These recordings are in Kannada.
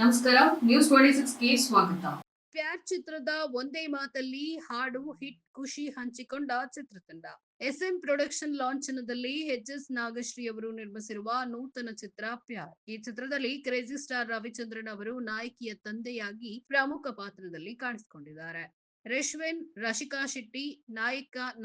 ನಮಸ್ಕಾರ, ನ್ಯೂಸ್ 26ಗೆ ಸ್ವಾಗತ. ಪ್ಯಾರ್ ಚಿತ್ರದ ಒಂದೇ ಮಾತಲ್ಲಿ ಹಾಡು ಹಿಟ್, ಖುಷಿ ಹಂಚಿಕೊಂಡ ಚಿತ್ರತಂಡ. ಎಸ್ಎಂ ಪ್ರೊಡಕ್ಷನ್ ಲಾಂಛನದಲ್ಲಿ ಎಚ್.ಎಸ್. ನಾಗಶ್ರೀ ಅವರು ನಿರ್ಮಿಸಿರುವ ನೂತನ ಚಿತ್ರ ಪ್ಯಾರ್. ಈ ಚಿತ್ರದಲ್ಲಿ ಕ್ರೇಜಿ ಸ್ಟಾರ್ ರವಿಚಂದ್ರನ್ ಅವರು ನಾಯಕಿಯ ತಂದೆಯಾಗಿ ಪ್ರಮುಖ ಪಾತ್ರದಲ್ಲಿ ಕಾಣಿಸಿಕೊಂಡಿದ್ದಾರೆ. ರಿಶ್ವಿನ್, ರಶಿಕಾ ಶೆಟ್ಟಿ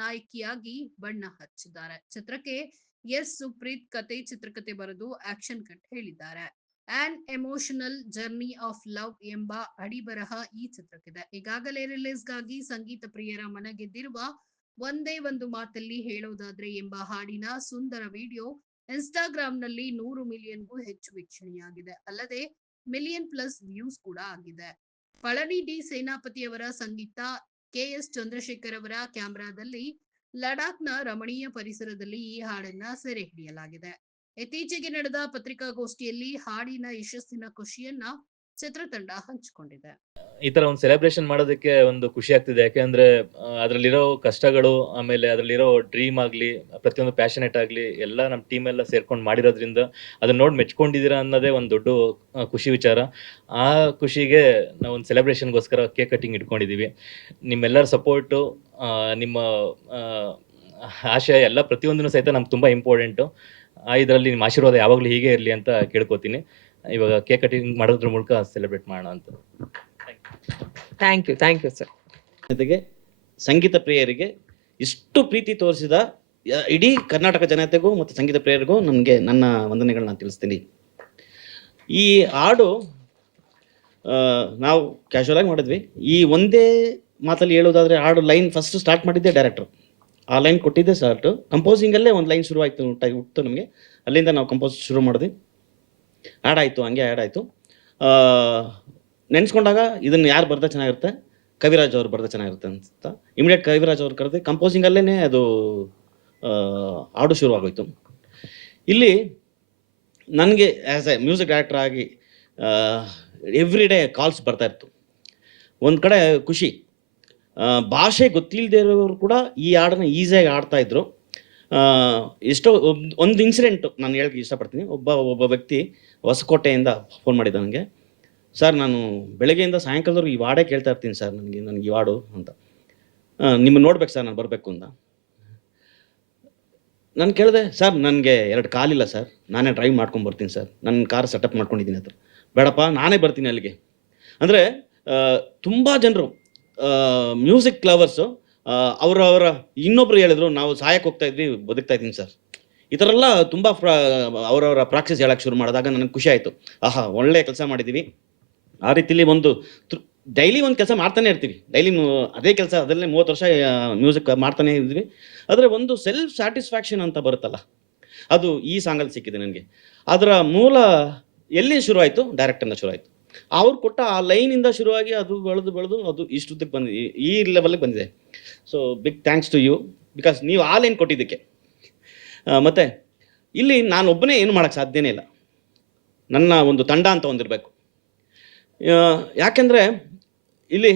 ನಾಯಕಿಯಾಗಿ ಬಣ್ಣ ಹಚ್ಚಿದ್ದಾರೆ. ಚಿತ್ರಕ್ಕೆ ಎಸ್. ಸುಪ್ರೀತ್ ಚಿತ್ರಕಥೆ ಬರೆದು ಆಕ್ಷನ್ ಕಟ್ ಹೇಳಿದ್ದಾರೆ. On emotional journey of love ಎಂಬ ಅಡಿಬರಹ ಈ ಚಿತ್ರಕ್ಕಿದೆ. ಈಗಾಗಲೇ ರಿಲೀಸ್ಗಾಗಿ ಸಂಗೀತ ಪ್ರಿಯರ ಮನಗೆದ್ದಿರುವ ಒಂದೇ ಒಂದು ಮಾತಲ್ಲಿ ಹೇಳೋದಾದ್ರೆ ಎಂಬ ಹಾಡಿನ ಸುಂದರ ವಿಡಿಯೋ ಇನ್ಸ್ಟಾಗ್ರಾಂನಲ್ಲಿ 100 ಮಿಲಿಯನ್ಗೂ ಹೆಚ್ಚು ವೀಕ್ಷಣೆಯಾಗಿದೆ. ಅಲ್ಲದೆ ಮಿಲಿಯನ್ ಪ್ಲಸ್ ವ್ಯೂಸ್ ಕೂಡ ಆಗಿದೆ. ಪಳನಿ ಡಿ ಸೇನಾಪತಿಯವರ ಸಂಗೀತ, ಕೆ.ಎಸ್. ಚಂದ್ರಶೇಖರ್ ಅವರ ಕ್ಯಾಮೆರಾದಲ್ಲಿ ಲಡಾಖ್ನ ರಮಣೀಯ ಪರಿಸರದಲ್ಲಿ ಈ ಹಾಡನ್ನ ಸೆರೆ ಹಿಡಿಯಲಾಗಿದೆ. ಇತ್ತೀಚೆಗೆ ನಡೆದ ಪತ್ರಿಕಾಗೋಷ್ಠಿಯಲ್ಲಿ ಹಾಡಿನ ಯಶಸ್ಸಿನ ಖುಷಿಯನ್ನ ಚಿತ್ರತಂಡ ಹಂಚಿಕೊಂಡಿದೆ. ಈ ತರ ಒಂದು ಸೆಲೆಬ್ರೇಷನ್ ಮಾಡೋದಕ್ಕೆ ಒಂದು ಖುಷಿ ಆಗ್ತಿದೆ. ಯಾಕೆಂದ್ರೆ ಅದರಲ್ಲಿರೋ ಕಷ್ಟಗಳು, ಆಮೇಲೆ ಅದರಲ್ಲಿರೋ ಡ್ರೀಮ್ ಆಗಲಿ, ಪ್ರತಿಯೊಂದು ಪ್ಯಾಷನೇಟ್ ಆಗಲಿ ಎಲ್ಲ ನಮ್ಮ ಟೀಮ್ ಎಲ್ಲ ಸೇರ್ಕೊಂಡು ಮಾಡಿರೋದ್ರಿಂದ ಅದನ್ನ ನೋಡಿ ಮೆಚ್ಕೊಂಡಿದ್ದೀರಾ ಅನ್ನೋದೇ ಒಂದು ದೊಡ್ಡ ಖುಷಿ ವಿಚಾರ. ಆ ಖುಷಿಗೆ ನಾವು ಒಂದು ಸೆಲೆಬ್ರೇಷನ್ಗೋಸ್ಕರ ಕೇಕ್ ಕಟ್ಟಿಂಗ್ ಇಟ್ಕೊಂಡಿದ್ದೀವಿ. ನಿಮ್ಮೆಲ್ಲರ ಸಪೋರ್ಟು, ನಿಮ್ಮ ಆಶಯ ಎಲ್ಲ ಪ್ರತಿಯೊಂದೂ ಸಹಿತ ನಮ್ಗೆ ತುಂಬ ಇಂಪಾರ್ಟೆಂಟು. ಇದರಲ್ಲಿ ನಿಮ್ಮ ಆಶೀರ್ವಾದ ಯಾವಾಗಲೂ ಹೀಗೆ ಇರಲಿ ಅಂತ ಕೇಳ್ಕೊತೀನಿ. ಇವಾಗ ಕೇಕ್ ಕಟಿಂಗ್ ಮಾಡೋದ್ರ ಮೂಲಕ ಸೆಲೆಬ್ರೇಟ್ ಮಾಡೋಣ ಅಂತ. Thank you sir. ಜೊತೆಗೆ ಸಂಗೀತ ಪ್ರಿಯರಿಗೆ ಇಷ್ಟು ಪ್ರೀತಿ ತೋರಿಸಿದ ಇಡೀ ಕರ್ನಾಟಕ ಜನತೆಗೂ ಮತ್ತು ಸಂಗೀತ ಪ್ರಿಯರಿಗೂ ನನ್ನ ವಂದನೆಗಳನ್ನ ತಿಳಿಸ್ತೀನಿ. ಈ ಹಾಡು ನಾವು ಕ್ಯಾಶುವಲ್ ಆಗಿ ಮಾಡಿದ್ವಿ. ಈ ಒಂದೇ ಮಾತಲ್ಲಿ ಹೇಳೋದಾದರೆ ಹಾಡು ಲೈನ್ ಫಸ್ಟ್ ಸ್ಟಾರ್ಟ್ ಮಾಡಿದ್ದೆ ಡೈರೆಕ್ಟ್ರು. ಆ ಲೈನ್ ಕೊಟ್ಟಿದ್ದೆ ಸ್ಟಾರ್ಟು. ಕಂಪೋಸಿಂಗಲ್ಲೇ ಒಂದು ಲೈನ್ ಶುರು ಆಯಿತು, ಹುಟ್ಟು ನಮಗೆ. ಅಲ್ಲಿಂದ ನಾವು ಕಂಪೋಸ್ ಶುರು ಮಾಡಿದ್ವಿ. ಆ್ಯಡ್ ಆಯಿತು, ಹಂಗೆ ಆ್ಯಡ್ ಆಯಿತು. ನೆನೆಸ್ಕೊಂಡಾಗ ಇದನ್ನು ಯಾರು ಬರೆದ ಚೆನ್ನಾಗಿರುತ್ತೆ, ಕವಿರಾಜ್ ಅವ್ರು ಬರೆದ ಚೆನ್ನಾಗಿರುತ್ತೆ ಅಂತ ಇಮಿಡಿಯೇಟ್ ಕವಿರಾಜ್ ಅವ್ರು ಕರೆದು ಕಂಪೋಸಿಂಗಲ್ಲೇ ಅದು ಹಾಡು ಶುರುವಾಗೋಯ್ತು. ಇಲ್ಲಿ ನನಗೆ ಆ್ಯಸ್ ಎ ಮ್ಯೂಸಿಕ್ ಡೈರೆಕ್ಟರ್ ಆಗಿ ಎವ್ರಿ ಡೇ ಕಾಲ್ಸ್ ಬರ್ತಾಯಿತ್ತು. ಒಂದು ಕಡೆ ಖುಷಿ, ಭಾಷೆ ಗೊತ್ತಿಲ್ಲದೆ ಇರೋರು ಕೂಡ ಈ ಹಾಡನ್ನು ಈಸಿಯಾಗಿ ಆಡ್ತಾಯಿದ್ರು. ಎಷ್ಟೋ ಒಂದು ಇನ್ಸಿಡೆಂಟು ನಾನು ಹೇಳಕ್ಕೆ ಇಷ್ಟಪಡ್ತೀನಿ. ಒಬ್ಬ ವ್ಯಕ್ತಿ ಹೊಸಕೋಟೆಯಿಂದ ಫೋನ್ ಮಾಡಿದ್ದ ನನಗೆ. ಸರ್, ನಾನು ಬೆಳಗ್ಗೆಯಿಂದ ಸಾಯಂಕಾಲದವ್ರು ಈ ಹಾಡೇ ಕೇಳ್ತಾ ಇರ್ತೀನಿ ಸರ್, ನನಗೆ ಈ ಹಾಡು ಅಂತ. ನಿಮ್ಮನ್ನು ನೋಡ್ಬೇಕು ಸರ್, ನಾನು ಬರಬೇಕು ಅಂತ. ನಾನು ಕೇಳಿದೆ, ಸರ್ ನನಗೆ 2 ಕಾಲಿಲ್ಲ ಸರ್, ನಾನೇ ಡ್ರೈವ್ ಮಾಡ್ಕೊಂಡು ಬರ್ತೀನಿ ಸರ್, ನನ್ನ ಕಾರ್ ಸೆಟಪ್ ಮಾಡ್ಕೊಂಡಿದ್ದೀನಿ ಅಂತ. ಬೇಡಪ್ಪ, ನಾನೇ ಬರ್ತೀನಿ ಅಲ್ಲಿಗೆ. ಅಂದರೆ ತುಂಬ ಜನರು ಮ್ಯೂಸಿಕ್ ಲವರ್ಸು ಅವರ ಇನ್ನೊಬ್ರು ಹೇಳಿದ್ರು, ನಾವು ಸಾಯಕ್ಕೆ ಹೋಗ್ತಾ ಇದ್ವಿ, ಬದುಕ್ತಾ ಇದ್ದೀನಿ ಸರ್. ಈ ಥರ ಎಲ್ಲ ತುಂಬ ಅವರವರ ಪ್ರಾಕ್ಟೀಸ್ ಹೇಳಕ್ಕೆ ಶುರು ಮಾಡಿದಾಗ ನನಗೆ ಖುಷಿ ಆಯಿತು. ಆಹಾ, ಒಳ್ಳೆ ಕೆಲಸ ಮಾಡಿದ್ದೀವಿ. ಆ ರೀತಿಲಿ ಒಂದು ಡೈಲಿ ಒಂದು ಕೆಲಸ ಮಾಡ್ತಾನೆ ಇರ್ತೀವಿ. ಡೈಲಿ ಅದೇ ಕೆಲಸ, ಅದರಲ್ಲೇ 30 ವರ್ಷ ಮ್ಯೂಸಿಕ್ ಮಾಡ್ತಾನೆ ಇದ್ವಿ. ಆದರೆ ಒಂದು ಸೆಲ್ಫ್ ಸ್ಯಾಟಿಸ್ಫ್ಯಾಕ್ಷನ್ ಅಂತ ಬರುತ್ತಲ್ಲ, ಅದು ಈ ಸಾಂಗಲ್ಲಿ ಸಿಕ್ಕಿದೆ ನನಗೆ. ಅದರ ಮೂಲ ಎಲ್ಲಿ ಶುರುವಾಯಿತು? ಡೈರೆಕ್ಟಿಂದ ಶುರುವಾಯಿತು. ಅವ್ರು ಕೊಟ್ಟ ಆ ಲೈನಿಂದ ಶುರುವಾಗಿ ಅದು ಬೆಳೆದು ಅದು ಇಷ್ಟುದ್ದಕ್ಕೆ ಬಂದಿದೆ, ಈ ಲೆವೆಲ್ಗೆ ಬಂದಿದೆ. So big thanks to you, because ನೀವು ಆ ಲೈನ್ ಕೊಟ್ಟಿದ್ದಕ್ಕೆ. ಮತ್ತು ಇಲ್ಲಿ ನಾನೊಬ್ಬನೇ ಏನು ಮಾಡೋಕ್ಕೆ ಸಾಧ್ಯನೇ ಇಲ್ಲ, ನನ್ನ ಒಂದು ತಂಡ ಅಂತ ಒಂದಿರಬೇಕು. ಯಾಕೆಂದರೆ ಇಲ್ಲಿ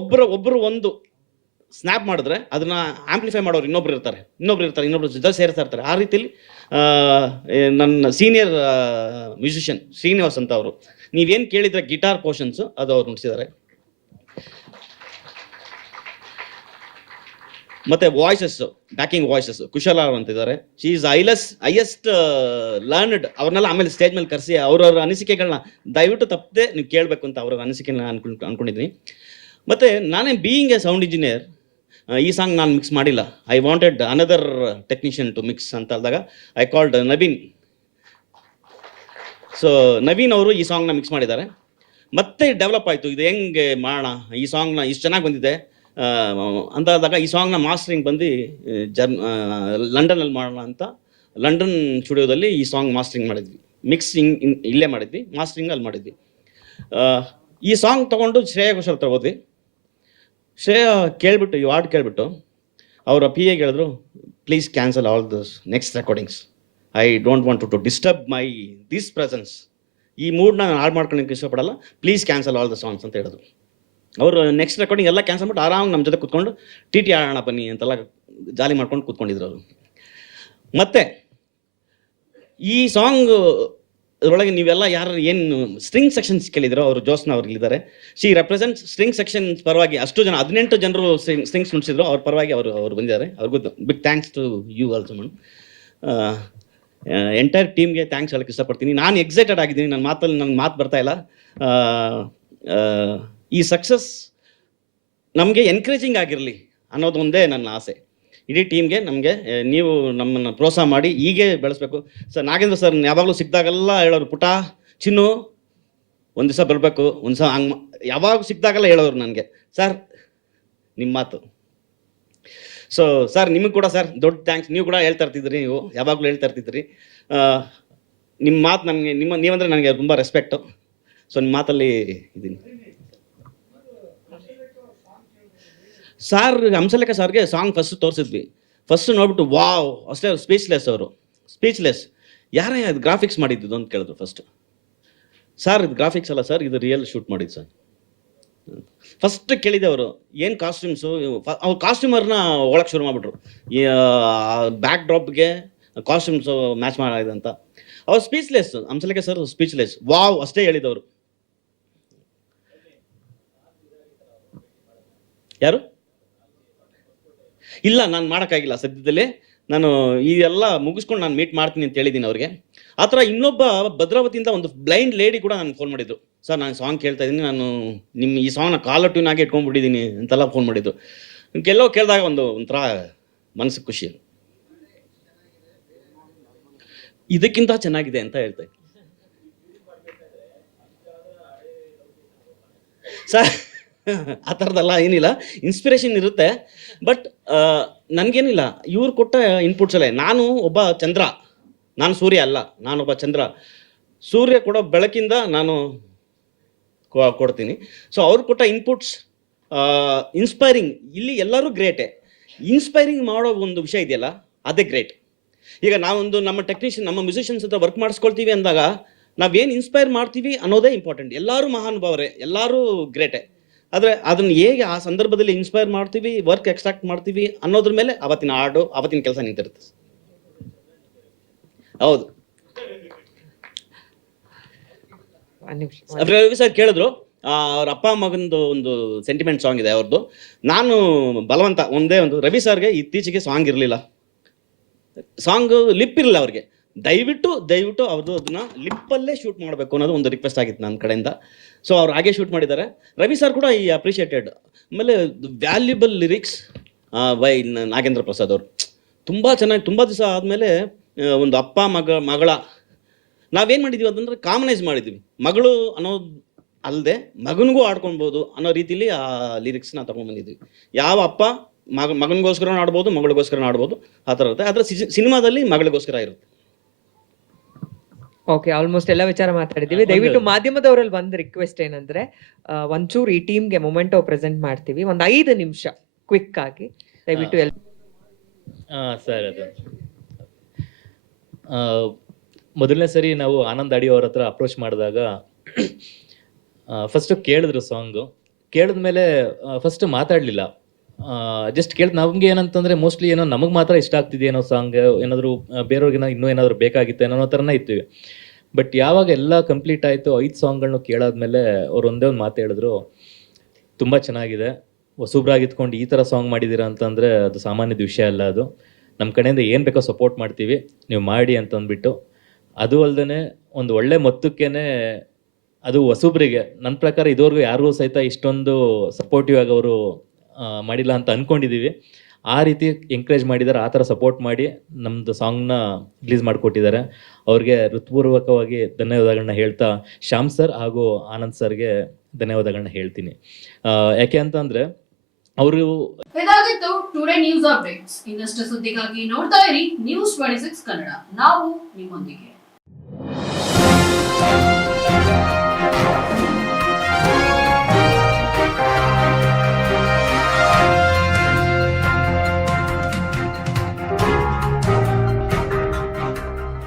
ಒಬ್ಬರು ಒಂದು ಸ್ನ್ಯಾಪ್ ಮಾಡಿದ್ರೆ ಅದನ್ನು ಆ್ಯಂಪ್ಲಿಫೈ ಮಾಡೋರು ಇನ್ನೊಬ್ರು ಇರ್ತಾರೆ ಜೊತೆ ಸೇರ್ತಾ ಇರ್ತಾರೆ. ಆ ರೀತಿಯಲ್ಲಿ ನನ್ನ ಸೀನಿಯರ್ ಮ್ಯೂಸಿಷಿಯನ್ ಶ್ರೀನಿವಾಸ್ ಅಂತ ಅವರು, ನೀವೇನು ಕೇಳಿದರೆ ಗಿಟಾರ್ ಪೋರ್ಷನ್ಸು ಅದು ಅವ್ರು ನುಡಿಸಿದ್ದಾರೆ. ಮತ್ತು ವಾಯ್ಸಸ್ಸು, ಬ್ಯಾಕಿಂಗ್ ವಾಯ್ಸಸ್ಸು ಕುಶಲ ಅವರು ಅಂತಿದ್ದಾರೆ. She is highest learned. ಅವ್ರನ್ನೆಲ್ಲ ಆಮೇಲೆ ಸ್ಟೇಜ್ ಮೇಲೆ ಕರೆಸಿ ಅವ್ರವ್ರ ಅನಿಸಿಕೆಗಳನ್ನ ದಯವಿಟ್ಟು ತಪ್ಪದೆ ನೀವು ಕೇಳಬೇಕು ಅಂತ ಅವ್ರ ಅನಿಸಿಕೆಗಳನ್ನ ಅನ್ಕೊಂಡಿದ್ದೀನಿ. ಮತ್ತು ನಾನೇ ಬೀಯಿಂಗ್ ಎ ಸೌಂಡ್ ಇಂಜಿನಿಯರ್, ಈ ಸಾಂಗ್ ನಾನು ಮಿಕ್ಸ್ ಮಾಡಿಲ್ಲ. I wanted another technician to mix ಅಂತ ಹೇಳಿದಾಗ I called Naveen. So Naveen ಅವರು ಈ ಸಾಂಗ್ನ ಮಿಕ್ಸ್ ಮಾಡಿದ್ದಾರೆ. ಮತ್ತೆ ಡೆವಲಪ್ ಆಯಿತು, ಇದು ಹೆಂಗೆ ಮಾಡೋಣ, ಈ ಸಾಂಗ್ನ ಇಷ್ಟು ಚೆನ್ನಾಗಿ ಬಂದಿದೆ ಅಂತ ಹೇಳಿದಾಗ ಈ ಸಾಂಗ್ನ ಮಾಸ್ಟರಿಂಗ್ ಬಂದು ಲಂಡನಲ್ಲಿ ಮಾಡೋಣ ಅಂತ ಲಂಡನ್ ಸ್ಟುಡಿಯೋದಲ್ಲಿ ಈ ಸಾಂಗ್ ಮಾಸ್ಟರಿಂಗ್ ಮಾಡಿದ್ವಿ. ಮಿಕ್ಸಿಂಗ್ ಇಲ್ಲೇ ಮಾಡಿದ್ವಿ, ಮಾಸ್ಟರಿಂಗ್ ಅಲ್ಲಿ ಮಾಡಿದ್ವಿ. ಈ ಸಾಂಗ್ ತೊಗೊಂಡು ಶ್ರೇಯಾ ಘೋಷಾಲ್ ಹತ್ರ ಹೋದ್ವಿ. ಶ್ರೇಯಾ ಕೇಳಿಬಿಟ್ಟು, ಈ ಹಾಡು ಕೇಳಿಬಿಟ್ಟು ಅವರ ಪಿ ಎಗೆ ಹೇಳಿದ್ರು, please cancel all this next recordings. I don't want to disturb this presence. ಈ ಮೂಡ್ನ ನಾನು ಹಾಳು ಮಾಡ್ಕೊಳ್ಳೋಕ್ಕೆ ಇಷ್ಟಪಡಲ್ಲ, please cancel all the songs ಅಂತ ಹೇಳಿದ್ರು. ಅವರು ನೆಕ್ಸ್ಟ್ ರೆಕಾರ್ಡಿಂಗ್ ಎಲ್ಲ ಕ್ಯಾನ್ಸಲ್ ಮಾಡಿ ಆರಾಮ್ ನಮ್ಮ ಜೊತೆ ಕೂತ್ಕೊಂಡು ಟಿ ಆಡೋಣ ಬನ್ನಿ ಅಂತೆಲ್ಲ ಜಾಲಿ ಮಾಡ್ಕೊಂಡು ಕೂತ್ಕೊಂಡಿದ್ರು ಅವರು. ಮತ್ತು ಈ ಸಾಂಗ್ ಅದರೊಳಗೆ ನೀವೆಲ್ಲ ಯಾರು ಏನು ಸ್ಟ್ರಿಂಗ್ ಸೆಕ್ಷನ್ಸ್ ಕೇಳಿದ್ರು ಅವರು ಜೋಸ್ನ ಅವ್ರಿಗಿದ್ದಾರೆ. ಶಿ ರೆಪ್ರೆಸೆಂಟ್ಸ್ ಸ್ಟ್ರಿಂಗ್ ಸೆಕ್ಷನ್ ಪರವಾಗಿ ಅಷ್ಟು ಜನ 18 ಜನರು ಸ್ಟ್ರಿಂಗ್ಸ್ ನುಡಿಸಿದ್ರು, ಅವ್ರ ಪರವಾಗಿ ಅವರು ಬಂದಿದ್ದಾರೆ. ಅವ್ರಿಗೂ big thanks to you also madam. Entire ಟೀಮ್ಗೆ ಥ್ಯಾಂಕ್ಸ್ ಹೇಳಕ್ಕೆ ಇಷ್ಟಪಡ್ತೀನಿ. ನಾನು ಎಕ್ಸೈಟೆಡ್ ಆಗಿದ್ದೀನಿ, ನನ್ನ ಮಾತು ಬರ್ತಾ ಇಲ್ಲ. ಈ ಸಕ್ಸಸ್ ನಮಗೆ ಎನ್ಕರೇಜಿಂಗ್ ಆಗಿರಲಿ ಅನ್ನೋದು ಒಂದೇ ನನ್ನ ಆಸೆ. ಇಡೀ ಟೀಮ್ಗೆ ನಮಗೆ ನೀವು ನಮ್ಮನ್ನು ಪ್ರೋತ್ಸಾಹ ಮಾಡಿ ಹೀಗೆ ಬೆಳೆಸ್ಬೇಕು. ಸರ್ ನಾಗೇಂದ್ರ ಸರ್ ಯಾವಾಗಲೂ ಸಿಕ್ಕಿದಾಗೆಲ್ಲ ಹೇಳೋರು, ಪುಟ ಚಿನ್ನು ಒಂದು ದಿವಸ ಬರಬೇಕು, ಒಂದು ದಿವಸ ಹಂಗೆ ಯಾವಾಗ ಸಿಕ್ಕಿದಾಗೆಲ್ಲ ಹೇಳೋರು ನನಗೆ, ಸರ್ ನಿಮ್ಮ ಮಾತು. ಸೊ ಸರ್ ನಿಮಗೆ ಕೂಡ ಸರ್ ದೊಡ್ಡ ಥ್ಯಾಂಕ್ಸ್. ನೀವು ಕೂಡ ಹೇಳ್ತಾ ಇರ್ತಿದ್ರಿ, ನೀವು ಯಾವಾಗಲೂ ಹೇಳ್ತಾ ಇರ್ತಿದ್ರಿ. ನಿಮ್ಮ ಮಾತು ನನಗೆ ನೀವಂದರೆ ನನಗೆ ತುಂಬ ರೆಸ್ಪೆಕ್ಟು. ಸೊ ನಿಮ್ಮ ಮಾತಲ್ಲಿ ಇದ್ದೀನಿ ಸರ್. ಹಂಸಲೇಖ ಸರ್ಗೆ ಸಾಂಗ್ ಫಸ್ಟ್ ತೋರಿಸಿದ್ವಿ. ಫಸ್ಟ್ ನೋಡ್ಬಿಟ್ಟು ವಾವ್ ಅಷ್ಟೇ ಸ್ಪೀಚ್ಲೆಸ್. ಅವರು ಸ್ಪೀಚ್ಲೆಸ್. ಯಾರೇ ಅದು ಗ್ರಾಫಿಕ್ಸ್ ಮಾಡಿದ್ದು ಅಂತ ಕೇಳಿದ್ರು ಫಸ್ಟ್. ಸರ್ ಇದು ಗ್ರಾಫಿಕ್ಸ್ ಅಲ್ಲ ಸರ್, ಇದು ರಿಯಲ್ ಶೂಟ್ ಮಾಡಿದ್ದು ಸರ್. ಫಸ್ಟ್ ಕೇಳಿದೆ ಅವರು ಏನು ಕಾಸ್ಟ್ಯೂಮ್ಸು. ಅವ್ರು ಕಾಸ್ಟ್ಯೂಮರ್ನ ಒಳಗೆ ಶುರು ಮಾಡಿಬಿಟ್ರು, ಬ್ಯಾಕ್ ಡ್ರಾಪ್ಗೆ ಕಾಸ್ಟ್ಯೂಮ್ಸು ಮ್ಯಾಚ್ ಮಾಡಿದೆ ಅಂತ. ಅವ್ರು speechless. Hamsalekha sir speechless. Wow ಅಷ್ಟೇ ಹೇಳಿದವರು. ಯಾರು ಇಲ್ಲ, ನಾನು ಮಾಡೋಕ್ಕಾಗಿಲ್ಲ ಸದ್ಯದಲ್ಲೇ. ನಾನು ಇದೆಲ್ಲ ಮುಗಿಸ್ಕೊಂಡು ನಾನು ಮೀಟ್ ಮಾಡ್ತೀನಿ ಅಂತ ಹೇಳಿದ್ದೀನಿ ಅವ್ರಿಗೆ. ಆ ಥರ ಇನ್ನೊಬ್ಬ ಭದ್ರಾವತಿಯಿಂದ ಒಂದು ಬ್ಲೈಂಡ್ ಲೇಡಿ ಕೂಡ ನನಗೆ ಫೋನ್ ಮಾಡಿದ್ರು, ಸರ್ ನಾನು ಸಾಂಗ್ ಕೇಳ್ತಾ ಇದ್ದೀನಿ, ನಾನು ನಿಮ್ಮ ಈ ಸಾಂಗ್ನ ಕಾಲರ್ ಟ್ಯೂನ್ ಆಗಿ ಇಟ್ಕೊಂಡ್ಬಿಟ್ಟಿದ್ದೀನಿ ಅಂತೆಲ್ಲ ಫೋನ್ ಮಾಡಿದ್ರು. ಕೆಲವು ಕೇಳಿದಾಗ ಒಂಥರ ಮನಸ್ಸಿಗೆ ಖುಷಿ. ಇದಕ್ಕಿಂತ ಚೆನ್ನಾಗಿದೆ ಅಂತ ಹೇಳ್ತಾ ಇದ್ದೀನಿ ಸರ್. ಆ ಥರದ್ದೆಲ್ಲ ಏನಿಲ್ಲ, ಇನ್ಸ್ಪಿರೇಷನ್ ಇರುತ್ತೆ. ಬಟ್ ನನಗೇನಿಲ್ಲ, ಇವ್ರು ಕೊಟ್ಟ ಇನ್ಪುಟ್ಸ್ ಅಲ್ಲೇ. ನಾನು ಒಬ್ಬ ಚಂದ್ರ, ನಾನು ಸೂರ್ಯ ಅಲ್ಲ, ನಾನೊಬ್ಬ ಚಂದ್ರ. ಸೂರ್ಯ ಕೊಡೋ ಬೆಳಕಿಂದ ನಾನು ಕೊಡ್ತೀನಿ. ಸೊ ಅವ್ರು ಕೊಟ್ಟ ಇನ್ಪುಟ್ಸ್ ಇನ್ಸ್ಪೈರಿಂಗ್. ಇಲ್ಲಿ ಎಲ್ಲರೂ ಗ್ರೇಟೇ. ಇನ್ಸ್ಪೈರಿಂಗ್ ಮಾಡೋ ಒಂದು ವಿಷಯ ಇದೆಯಲ್ಲ, ಅದೇ ಗ್ರೇಟ್. ಈಗ ನಾವೊಂದು ನಮ್ಮ ಟೆಕ್ನಿಷಿಯನ್, ನಮ್ಮ ಮ್ಯೂಸಿಷಿಯನ್ಸ್ ಹತ್ರ ವರ್ಕ್ ಮಾಡಿಸ್ಕೊಳ್ತೀವಿ ಅಂದಾಗ ನಾವೇನು ಇನ್ಸ್ಪೈರ್ ಮಾಡ್ತೀವಿ ಅನ್ನೋದೇ ಇಂಪಾರ್ಟೆಂಟ್. ಎಲ್ಲರೂ ಮಹಾನುಭಾವರೇ, ಎಲ್ಲರೂ ಗ್ರೇಟೇ. ಆದರೆ ಅದನ್ನು ಹೇಗೆ ಆ ಸಂದರ್ಭದಲ್ಲಿ ಇನ್ಸ್ಪೈರ್ ಮಾಡ್ತೀವಿ, ವರ್ಕ್ ಎಕ್ಸ್ಟ್ರಾಕ್ಟ್ ಮಾಡ್ತೀವಿ ಅನ್ನೋದ್ರ ಮೇಲೆ ಅವತ್ತಿನ ಹಾಡು, ಅವತ್ತಿನ ಕೆಲಸ ನಿಂತಿರುತ್ತೆ. ಹೌದು. ರವಿ ಸರ್ ಕೇಳಿದ್ರು, ಅವ್ರ ಅಪ್ಪ ಮಗಂದು ಒಂದು ಸೆಂಟಿಮೆಂಟ್ ಸಾಂಗ್ ಇದೆ ಅವ್ರದ್ದು. ನಾನು ಬಲವಂತ ಒಂದೇ ಒಂದು, ರವಿ ಸರ್ಗೆ ಇತ್ತೀಚೆಗೆ ಸಾಂಗ್ ಇರಲಿಲ್ಲ, ಸಾಂಗ್ ಲಿಪ್ ಇರಲಿಲ್ಲ ಅವ್ರಿಗೆ. ದಯವಿಟ್ಟು ಅವ್ರದ್ದು ಅದನ್ನ ಲಿಪ್ಪಲ್ಲೇ ಶೂಟ್ ಮಾಡಬೇಕು ಅನ್ನೋದು ಒಂದು ರಿಕ್ವೆಸ್ಟ್ ಆಗಿತ್ತು ನನ್ನ ಕಡೆಯಿಂದ. ಸೊ ಅವ್ರು ಹಾಗೆ ಶೂಟ್ ಮಾಡಿದ್ದಾರೆ. ರವಿ ಸರ್ ಕೂಡ ಈ ಅಪ್ರಿಷಿಯೇಟೆಡ್. ಆಮೇಲೆ valuable lyrics by Nagendra Prasad ಅವರು. ತುಂಬ ಚೆನ್ನಾಗಿ, ತುಂಬ ದಿವಸ ಆದಮೇಲೆ ಒಂದು ಅಪ್ಪ ಮಗಳ ನಾವೇನು ಮಾಡಿದ್ದೀವಿ ಅದಂದ್ರೆ ಕಾಮನೈಸ್ ಮಾಡಿದ್ದೀವಿ. ಮಗಳು ಅನ್ನೋದು ಅಲ್ಲದೆ ಮಗನಿಗೂ ಆಡ್ಕೊಳ್ಬೋದು ಅನ್ನೋ ರೀತಿಲಿ ಆ ಲಿರಿಕ್ಸ್ನ ತೊಗೊಂಡ್ಬಂದಿದ್ದೀವಿ. ಯಾವ ಅಪ್ಪ ಮಗನಿಗೋಸ್ಕರ ಆಡ್ಬೋದು, ಮಗಳಿಗೋಸ್ಕರ ಆಡ್ಬೋದು, ಆ ಥರ ಇರುತ್ತೆ. ಆದರೆ ಸಿನಿಮಾದಲ್ಲಿ ಮಗಳಿಗೋಸ್ಕರ ಇರುತ್ತೆ. ಓಕೆ, ಆಲ್ಮೋಸ್ಟ್ ಎಲ್ಲ ವಿಚಾರ ಮಾತಾಡಿದೀವಿ. ದಯವಿಟ್ಟು ಮಾಧ್ಯಮದವರಲ್ಲಿ ಒಂದು ರಿಕ್ವೆಸ್ಟ್ ಏನಂದ್ರೆ, ಒಂಚೂರು ಈ ಟೀಮ್ಗೆ ಮೊಮೆಂಟೋ ಪ್ರೆಸೆಂಟ್ ಮಾಡ್ತೀವಿ, ಒಂದು 5 ನಿಮಿಷ ಕ್ವಿಕ್ ಆಗಿ ದಯವಿಟ್ಟು ಸರ್. ಅದು ಮೊದಲನೇ ಸರಿ ನಾವು ಆನಂದ್ ಅಡಿ ಅವ್ರ ಹತ್ರ ಅಪ್ರೋಚ್ ಮಾಡಿದಾಗ ಫಸ್ಟ್ ಕೇಳಿದ್ರು ಸಾಂಗು. ಕೇಳಿದ್ಮೇಲೆ ಫಸ್ಟ್ ಮಾತಾಡಲಿಲ್ಲ, ಜಸ್ಟ್ ಕೇಳಿದ್. ನಮ್ಗೆ ಏನಂತಂದ್ರೆ ಮೋಸ್ಟ್ಲಿ ಏನೋ ನಮಗೆ ಮಾತ್ರ ಇಷ್ಟ ಆಗ್ತಿದೆಯೇನೋ ಸಾಂಗ್, ಏನಾದರೂ ಬೇರೆಯವ್ರಿಗೇನೋ ಇನ್ನೂ ಏನಾದರೂ ಬೇಕಾಗಿತ್ತು ಅನ್ನೋ ಥರನೇ ಇರ್ತೀವಿ. ಬಟ್ ಯಾವಾಗ ಎಲ್ಲ ಕಂಪ್ಲೀಟ್ ಆಯಿತು, 5 ಸಾಂಗ್ಗಳನ್ನ ಕೇಳಾದ್ಮೇಲೆ ಅವ್ರು ಒಂದೇ ಒಂದು ಮಾತು ಹೇಳಿದ್ರು, ತುಂಬ ಚೆನ್ನಾಗಿದೆ, ಹೊಸಬ್ರಾಗಿ ಇತ್ಕೊಂಡು ಈ ಥರ ಸಾಂಗ್ ಮಾಡಿದ್ದೀರಾ ಅಂತಂದರೆ ಅದು ಸಾಮಾನ್ಯದ ವಿಷಯ ಅಲ್ಲ, ಅದು ನಮ್ಮ ಕಡೆಯಿಂದ ಏನು ಬೇಕೋ ಸಪೋರ್ಟ್ ಮಾಡ್ತೀವಿ, ನೀವು ಮಾಡಿ ಅಂತಂದ್ಬಿಟ್ಟು. ಅದು ಅಲ್ಲದೆ ಒಂದು ಒಳ್ಳೆ ಮೊತ್ತಕ್ಕೇ ಅದು ಹೊಸಬ್ರಿಗೆ, ನನ್ನ ಪ್ರಕಾರ ಇದುವರೆಗೂ ಯಾರಿಗೂ ಸಹಿತ ಇಷ್ಟೊಂದು ಸಪೋರ್ಟಿವ್ ಆಗಿ ಅವರು ಮಾಡಿಲ್ಲ ಅಂತ ಅಂದ್ಕೊಂಡಿದ್ದೀವಿ. ಆ ರೀತಿ ಎಂಕರೇಜ್ ಮಾಡಿದ್ದಾರೆ, ಆ ಥರ ಸಪೋರ್ಟ್ ಮಾಡಿ ನಮ್ಮದು ಸಾಂಗ್ನ ರಿಲೀಸ್ ಮಾಡಿಕೊಟ್ಟಿದ್ದಾರೆ. ಅವ್ರಿಗೆ ಹೃತ್ಪೂರ್ವಕವಾಗಿ ಧನ್ಯವಾದಗಳನ್ನ ಹೇಳ್ತಾ, ಶ್ಯಾಮ್ ಸರ್ ಹಾಗೂ ಆನಂದ್ ಸರ್ಗೆ ಧನ್ಯವಾದಗಳನ್ನ ಹೇಳ್ತೀನಿ. ಯಾಕೆ ಅಂತಂದರೆ ಅವರು. ಇದಾಗಿತ್ತು ಟುಡೇ ನ್ಯೂಸ್ ಅಪ್ಡೇಟ್ಸ್. ಇನ್ನಷ್ಟು ಸುದ್ದಿಗಾಗಿ ನೋಡ್ತಾ ಇರಿ News 26 ಕನ್ನಡ. ನಾವು ನಿಮ್ಮೊಂದಿಗೆ.